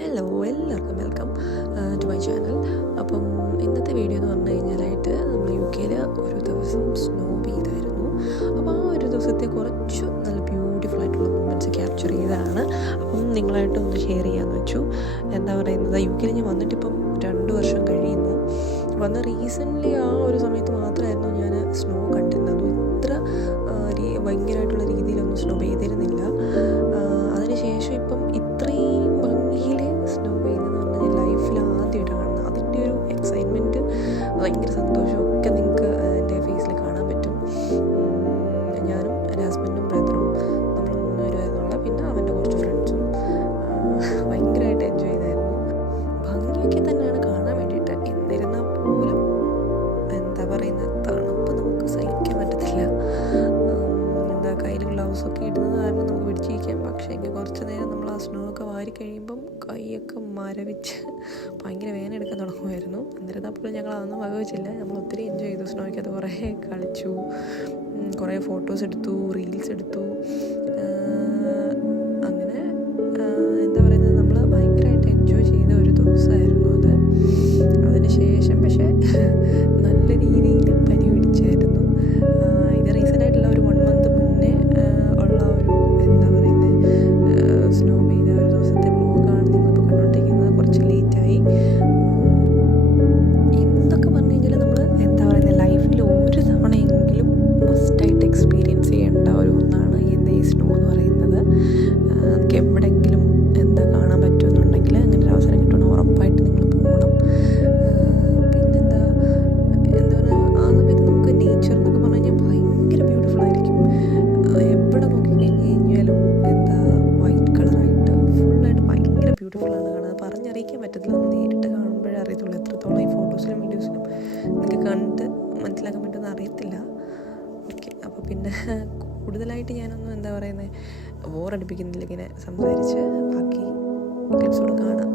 Hello, എല്ലാവർക്കും welcome to my channel. അപ്പം ഇന്നത്തെ വീഡിയോ എന്ന് പറഞ്ഞു കഴിഞ്ഞാലായിട്ട് നമ്മൾ UK ഒരു ദിവസം സ്നോ പെയ്തായിരുന്നു. അപ്പോൾ ആ ഒരു ദിവസത്തെ കുറച്ച് നല്ല ബ്യൂട്ടിഫുൾ ആയിട്ടുള്ള മൊമെൻറ്റ്സ് ക്യാപ്ചർ ചെയ്തതാണ്. അപ്പം നിങ്ങളായിട്ട് ഒന്ന് ഷെയർ ചെയ്യാമെന്ന് വെച്ചു. എന്താ പറയുന്നത്, UK ഞാൻ വന്നിട്ടിപ്പം 2 വർഷം കഴിയുന്നു. വന്ന റീസെൻ്റ്ലി ആ ഒരു സമയത്ത് മാത്രമായിരുന്നു ഞാൻ സ്നോ കണ്ടിരുന്നത്. ഇത്ര ഭയങ്കരമായിട്ടുള്ള രീതിയിലൊന്നും സ്നോ പെയ്തിരുന്നില്ല. അതിനുശേഷം ഇപ്പം ഇത്രയും ഭംഗിയിൽ സ്നോ പെയ്യുന്നതെന്ന് പറഞ്ഞാൽ ലൈഫിൽ ആദ്യമായിട്ട് കാണുന്നത്. അതിൻ്റെ ഒരു എക്സൈറ്റ്മെൻറ്റ്, ഭയങ്കര സന്തോഷമൊക്കെ നിങ്ങൾക്ക് എൻ്റെ ഫേസിൽ കാണാൻ പറ്റും. ഞാനും എൻ്റെ ഹസ്ബൻഡും ബ്രദറും നമ്മൾ 3 പേരുമായിരുന്നുള്ള, പിന്നെ അവൻ്റെ കുറച്ച് ഫ്രണ്ട്സും ഭയങ്കരമായിട്ട് എൻജോയ് ചെയ്തായിരുന്നു. ഭംഗിയൊക്കെ തന്നെയാണ് കാണാൻ വേണ്ടിയിട്ട്. എന്നിരുന്നാൽ പോലും എന്താ പറയുന്നത്, തണുപ്പ് നമുക്ക് സഹിക്കാൻ പറ്റത്തില്ല. കയ്യിൽ ഗ്ലൗസൊക്കെ ഇടുന്നത് കാരണം നമുക്ക് പിടിച്ചിരിക്കാം. പക്ഷേ എങ്കിൽ കുറച്ച് നേരം നമ്മൾ ആ സ്നോ ഒക്കെ വാരി കഴിയുമ്പം കൈയൊക്കെ മരവിച്ച് ഭയങ്കര വേദന എടുക്കാൻ തുടങ്ങുമായിരുന്നു. എന്നിരുന്നാൽ പോലും ഞങ്ങൾ അതൊന്നും വകവച്ചില്ല. നമ്മൾ ഒത്തിരി എൻജോയ് ചെയ്തു. സ്നോയ്ക്കകത്ത് കുറേ കളിച്ചു, കുറേ ഫോട്ടോസ് എടുത്തു, റീൽസ് എടുത്തു. അങ്ങനെ എന്താ പറയുന്നത്, നമ്മൾ ഭയങ്കരമായിട്ട് എൻജോയ് ചെയ്ത ഒരു ദിവസമായിരുന്നു അത്. അതിനുശേഷം പക്ഷേ നല്ല രീതിയിൽ പനി പിടിച്ചായിരുന്നു. ഇത് റീസെൻ്റായിട്ടുള്ള ഒരു 1 month മുന്നേ ഉള്ള ഒരു എന്താ പറയുന്നത് സ്നോ പെയ്ത ഒരു ദിവസത്തെ വ്ലോഗാണ് നിങ്ങളിപ്പോൾ കണ്ടുകൊണ്ടിരിക്കുന്നത്. കുറച്ച് ലേറ്റായി. എന്തൊക്കെ പറഞ്ഞു കഴിഞ്ഞാൽ നമ്മൾ എന്താ പറയുന്നത്, ലൈഫിൽ ഒരു തവണയെങ്കിലും മസ്റ്റായിട്ട് എക്സ്പീരിയൻസ് ചെയ്യേണ്ട ഒരു ഒന്നാണ് ഈ സ്നോ എന്ന് പറയുന്നത്. നമുക്ക് എവിടെയെങ്കിലും എന്താ കാണാൻ പറ്റുമെന്നുണ്ടെങ്കിൽ അങ്ങനെ ഒരു അവസരം കിട്ടണം, ഉറപ്പായിട്ട് നിങ്ങൾ പോകണം. പിന്നെന്താ പറയുക, ആ സമയത്ത് നമുക്ക് നേച്ചർ എന്നൊക്കെ പറഞ്ഞു കഴിഞ്ഞാൽ ഭയങ്കര ബ്യൂട്ടിഫുൾ ആയിരിക്കും. എവിടെ നോക്കി കഴിഞ്ഞാലും എന്താ വൈറ്റ് കളറായിട്ട് ഫുള്ളായിട്ട് ഭയങ്കര ബ്യൂട്ടിഫുള്ളാണ് കാണുന്നത്. പറഞ്ഞറിയിക്കാൻ പറ്റത്തില്ല, നമ്മൾ നേരിട്ട് കാണുമ്പോഴേ അറിയത്തുള്ളൂ. എത്രത്തോളം ഈ ഫോട്ടോസിലും വീഡിയോസിലും നിങ്ങൾക്ക് കണ്ട് മനസ്സിലാക്കാൻ പറ്റുമെന്ന് അറിയത്തില്ല. ഓക്കെ, അപ്പോൾ പിന്നെ കൂടുതലായിട്ട് ഞാനൊന്നും എന്താ പറയുന്നത് ബോറടിപ്പിക്കുന്നില്ല ഇങ്ങനെ സംസാരിച്ച്. ബാക്കി ക്ലിപ്സോട് കാണാം.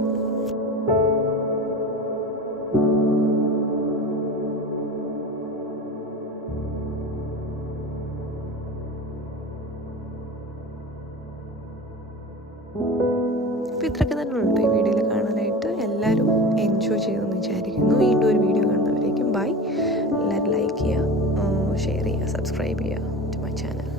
അപ്പോൾ ഇത്രയൊക്കെ തന്നെ ഉള്ളൂ ഈ വീഡിയോയിൽ കാണാനായിട്ട്. എല്ലാവരും എൻജോയ് ചെയ്തെന്ന് വിചാരിക്കുന്നു. വീണ്ടും ഒരു വീഡിയോ കാണുന്നവരേക്കും ബൈ. എല്ലാവരും ലൈക്ക് ചെയ്യുക, ഷെയർ ചെയ്യുക, സബ്സ്ക്രൈബ് ചെയ്യുക ടു മൈ ചാനൽ.